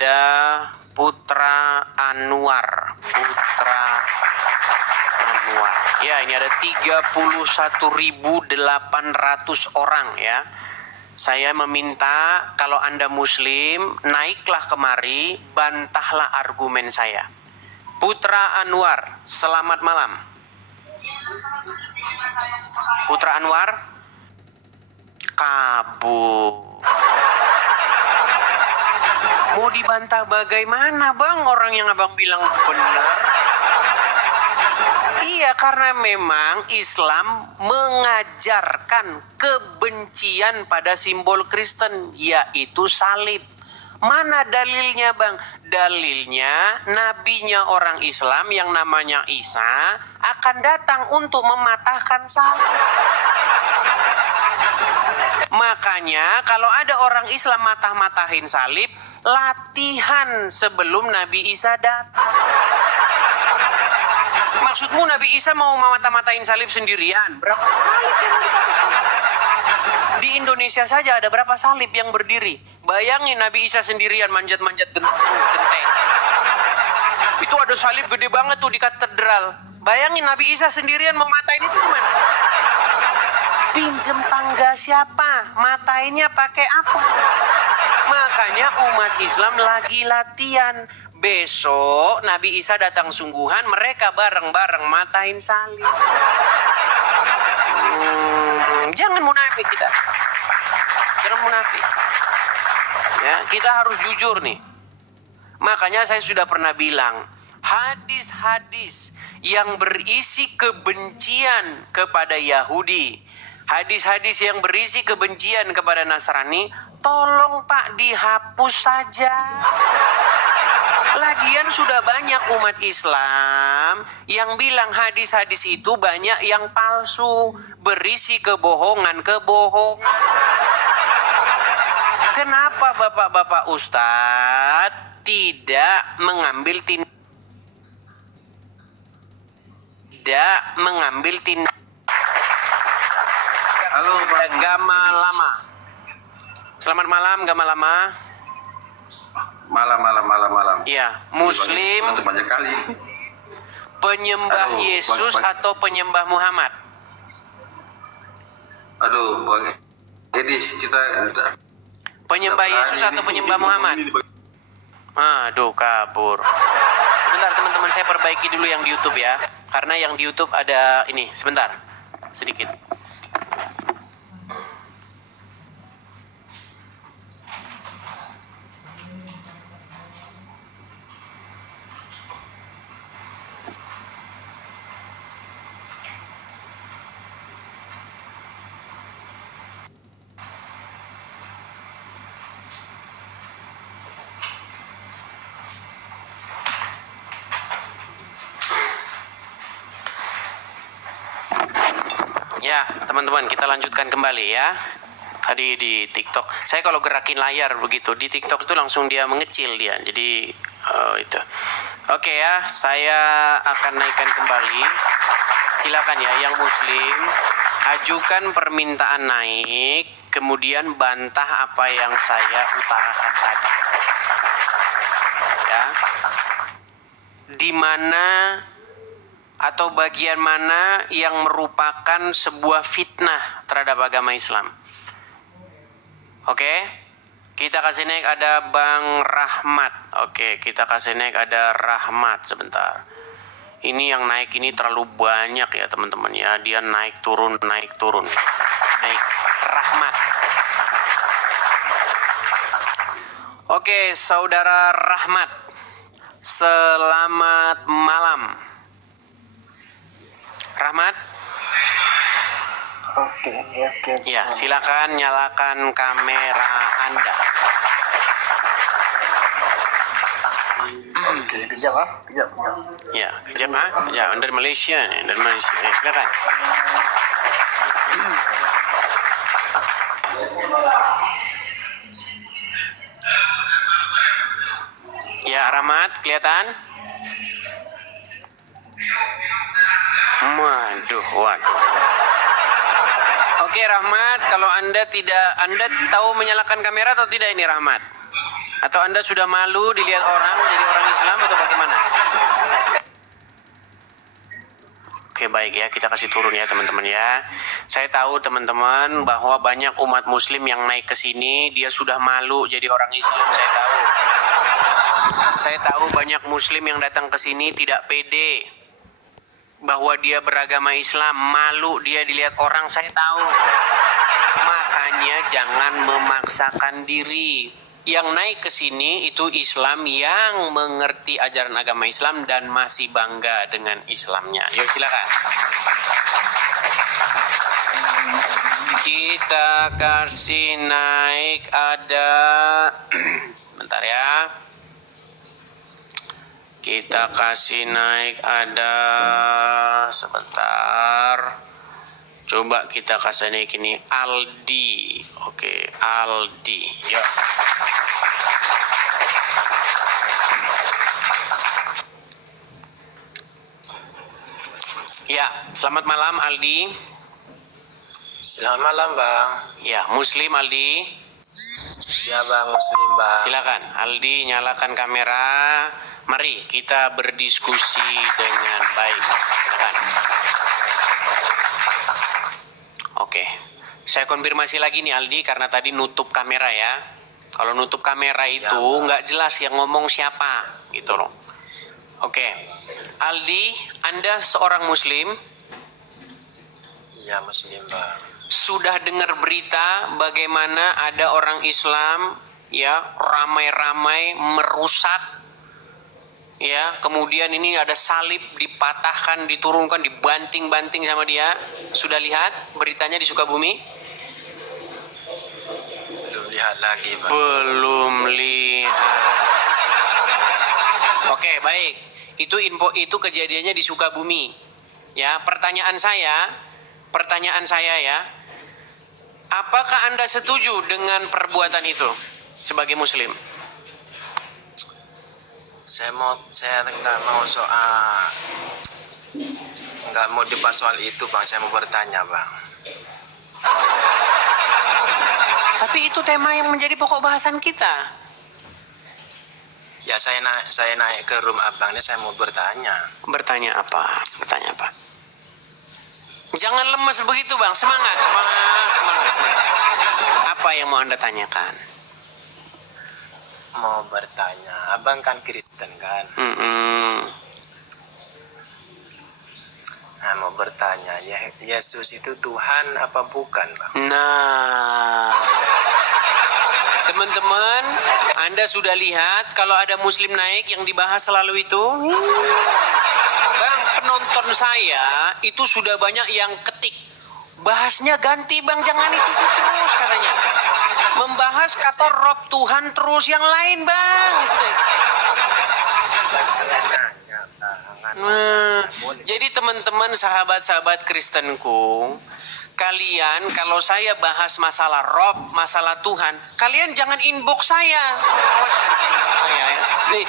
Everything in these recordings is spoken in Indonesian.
ada Putra Anwar. Putra Anwar. Ya, ini ada 31.800 orang ya. Saya meminta kalau Anda Muslim, naiklah kemari, bantahlah argumen saya. Putra Anwar, selamat malam. Putra Anwar, kabur. Mau dibantah bagaimana, Bang? Orang yang Abang bilang benar. Iya, karena memang Islam mengajarkan kebencian pada simbol Kristen, yaitu salib. Mana dalilnya, Bang? Dalilnya, nabinya orang Islam yang namanya Isa akan datang untuk mematahkan salib. Makanya kalau ada orang Islam matah-matahin salib, latihan sebelum Nabi Isa datang. Maksudmu Nabi Isa mau mata-matain salib sendirian? Berapa salib yang dipatahkan? Di Indonesia saja ada berapa salib yang berdiri? Bayangin Nabi Isa sendirian manjat-manjat genteng. Itu ada salib gede banget tuh di katedral. Bayangin Nabi Isa sendirian mau matain itu gimana? Pinjem tangga siapa? Matainnya pakai apa? Makanya umat Islam lagi latihan. Besok Nabi Isa datang sungguhan, mereka bareng-bareng matain salib. Jangan munafik kita. Jangan munafik. Ya, kita harus jujur nih. Makanya saya sudah pernah bilang, hadis-hadis yang berisi kebencian kepada Yahudi, hadis-hadis yang berisi kebencian kepada Nasrani, tolong Pak dihapus saja. Lagian sudah banyak umat Islam yang bilang hadis-hadis itu banyak yang palsu, berisi kebohongan-kebohongan. Kenapa Bapak-bapak Ustadz tidak mengambil tindakan? Halo Bang Gama Lama. Selamat malam Gama Lama. Malam. Iya, Muslim Banyak kali. penyembah Yesus atau penyembah Muhammad? Aduh, Bang Edis, kita Penyembah Yesus atau penyembah Muhammad? Aduh, kabur. Sebentar teman-teman, saya perbaiki dulu yang di YouTube ya. Karena yang di YouTube ada ini, sebentar. Sedikit. Ya, teman-teman, kita lanjutkan kembali ya. Tadi di TikTok, saya kalau gerakin layar begitu, di TikTok itu langsung dia mengecil dia. Jadi itu. Oke ya, saya akan naikkan kembali. Silakan ya, yang Muslim ajukan permintaan naik, kemudian bantah apa yang saya utarakan tadi. Ya. Di mana atau bagian mana yang merupakan sebuah fitnah terhadap agama Islam? Oke, kita kasih naik ada Bang Rahmat. Oke, kita kasih naik ada Rahmat sebentar. Ini yang naik ini terlalu banyak ya teman-teman ya. Dia naik turun. Naik Rahmat. Oke, Saudara Rahmat. Selamat malam. Rahmat? Oke. Ya, silakan nyalakan kamera Anda. Oke, kejap. Ya, kejap Ya, dari Malaysia nih, dari Malaysia. Silakan. Ya, Rahmat, kelihatan? Waduh. Oke, Rahmat, kalau Anda tahu menyalakan kamera atau tidak ini, Rahmat? Atau Anda sudah malu dilihat orang jadi orang Islam atau bagaimana? Oke, baik ya, kita kasih turun ya teman-teman ya. Saya tahu teman-teman bahwa banyak umat muslim yang naik ke sini dia sudah malu jadi orang Islam, saya tahu. Saya tahu banyak muslim yang datang ke sini tidak pede bahwa dia beragama Islam, malu dia dilihat orang, saya tahu. Makanya jangan memaksakan diri. Yang naik ke sini itu Islam yang mengerti ajaran agama Islam dan masih bangga dengan Islamnya. Yuk silakan. Kita kasih naik ada bentar ya. Kita kasih naik ada sebentar. Coba kita kasih naik ini Aldi. Oke, Aldi. Yuk. Ya, selamat malam Aldi. Selamat malam Bang. Ya, Muslim Aldi. Ya Bang, Muslim Bang. Silakan Aldi, nyalakan kamera. Mari kita berdiskusi dengan baik. Silakan. Oke, saya konfirmasi lagi nih Aldi karena tadi nutup kamera ya. Kalau nutup kamera itu nggak jelas yang ngomong siapa gitu loh. Oke, Aldi, Anda seorang Muslim. Ya Muslim Bang. Sudah dengar berita bagaimana ada orang Islam ya ramai-ramai merusak ya, kemudian ini ada salib dipatahkan, diturunkan, dibanting-banting sama dia. Sudah lihat beritanya di Sukabumi? Belum lihat lagi Bang. Belum lihat. Oke, baik. Itu kejadiannya di Sukabumi. Ya, pertanyaan saya ya. Apakah Anda setuju dengan perbuatan itu sebagai Muslim? Saya nggak mau debat soal itu Bang. Saya mau bertanya Bang. Tapi itu tema yang menjadi pokok bahasan kita. Ya saya naik ke rumah abangnya, saya mau bertanya. Bertanya apa? Jangan lemes begitu Bang. Semangat. Apa yang mau Anda tanyakan? Mau bertanya, abang kan Kristen kan? Nah, mau bertanya, ya Yesus itu Tuhan apa bukan Bang? Nah, teman-teman, Anda sudah lihat kalau ada Muslim naik yang dibahas selalu itu? Bang, penonton saya itu sudah banyak yang ketik. Bahasnya ganti Bang, jangan itu terus katanya. Membahas kata Rob Tuhan terus yang lain Bang. Nah, jadi teman-teman sahabat-sahabat Kristenku, kalian kalau saya bahas masalah Rob, masalah Tuhan, kalian jangan inbox saya. Saya ya. Nih,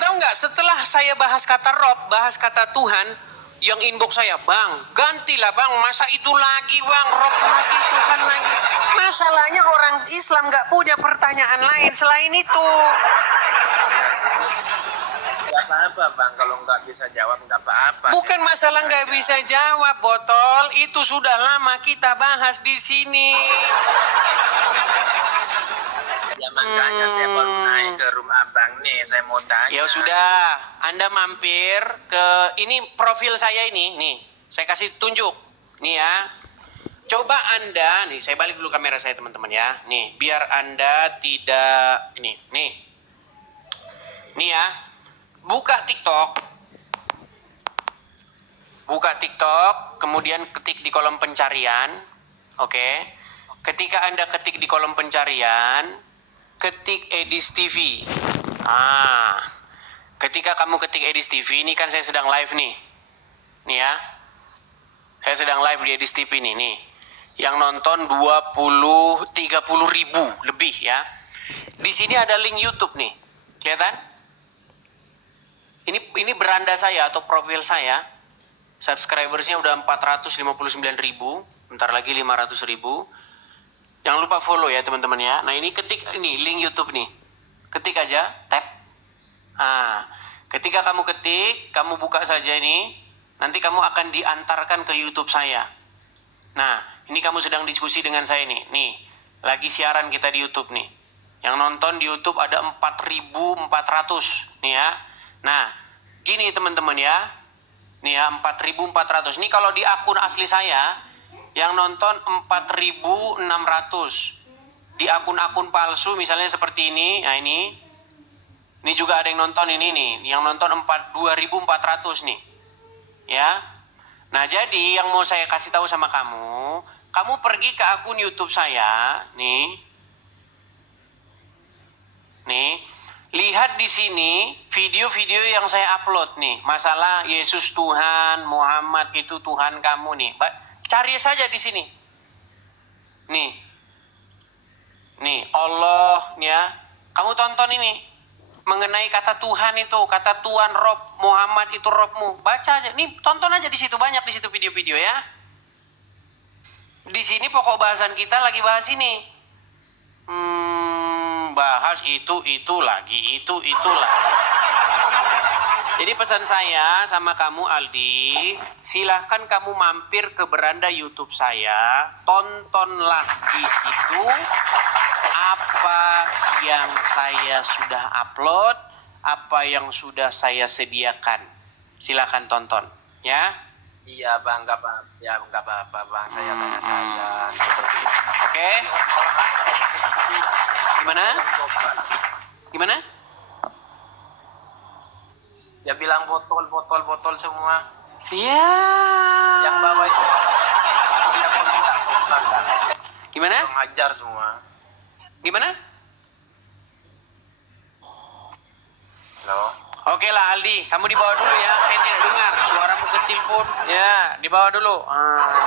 tahu nggak? Setelah saya bahas kata Rob, bahas kata Tuhan, yang inbox saya, Bang, gantilah Bang, masa itu lagi Bang, Rob lagi, Tuhan lagi. Masalahnya orang Islam nggak punya pertanyaan lain selain itu. Gak apa-apa Bang, kalau nggak bisa jawab nggak apa-apa. Bukan masalah nggak bisa jawab, botol. Itu sudah lama kita bahas di sini. Ya makanya saya baru naik ke rumah abang nih, saya mau tanya. Ya sudah, Anda mampir ke ini profil saya ini, nih. Saya kasih tunjuk, nih ya. Coba Anda, nih saya balik dulu kamera saya teman-teman ya. Nih, biar Anda tidak ini, nih. Nih ya. Buka TikTok. Kemudian ketik di kolom pencarian. Oke. Ketika Anda ketik di kolom pencarian, ketik Edis TV. Ketika kamu ketik Edis TV, ini kan saya sedang live nih. Nih ya. Saya sedang live di Edis TV nih. Yang nonton 30 ribu lebih ya. Di sini ada link YouTube nih. Kelihatan? Ini beranda saya atau profil saya. Subscribersnya udah 459 ribu. Bentar lagi 500 ribu. Jangan lupa follow ya teman-teman ya. Nah ini ketik ini link YouTube nih. Ketik aja, tap. Ketika kamu ketik, kamu buka saja ini, nanti kamu akan diantarkan ke YouTube saya. Nah, ini kamu sedang diskusi dengan saya nih. Nih, lagi siaran kita di YouTube nih. Yang nonton di YouTube ada 4.400 nih ya. Nah, gini teman-teman ya. Nih ya, 4.400. Ini kalau di akun asli saya, yang nonton 4.600. Di akun-akun palsu misalnya seperti ini, nah ini juga ada yang nonton ini nih, yang nonton 2.400 nih. Ya. Nah, jadi yang mau saya kasih tahu sama kamu, kamu pergi ke akun YouTube saya, nih. Nih, lihat di sini video-video yang saya upload nih, masalah Yesus Tuhan, Muhammad itu Tuhan kamu nih. Cari saja di sini. Nih, Allah ya. Kamu tonton ini. Mengenai kata Tuhan itu, kata Tuhan Rob, Muhammad itu Robmu. Baca aja. Nih, tonton aja di situ, banyak di situ video-video ya. Di sini pokok bahasan kita lagi bahas ini. Bahas itu lagi. Jadi pesan saya sama kamu Aldi, silahkan kamu mampir ke beranda YouTube saya, tontonlah di situ apa yang saya sudah upload, apa yang sudah saya sediakan. Silakan tonton, ya. Iya bang, nggak apa-apa bang. Saya tanya saya seperti itu. Oke. Gimana? Dia bilang botol semua. Iya. Yang bawah itu banyak peminta sultan kan. Gimana? Mengajar semua. Gimana? Halo. Oke lah Aldi, kamu dibawa dulu ya. Saya tidak dengar, suaramu kecil pun. Ya, dibawa dulu.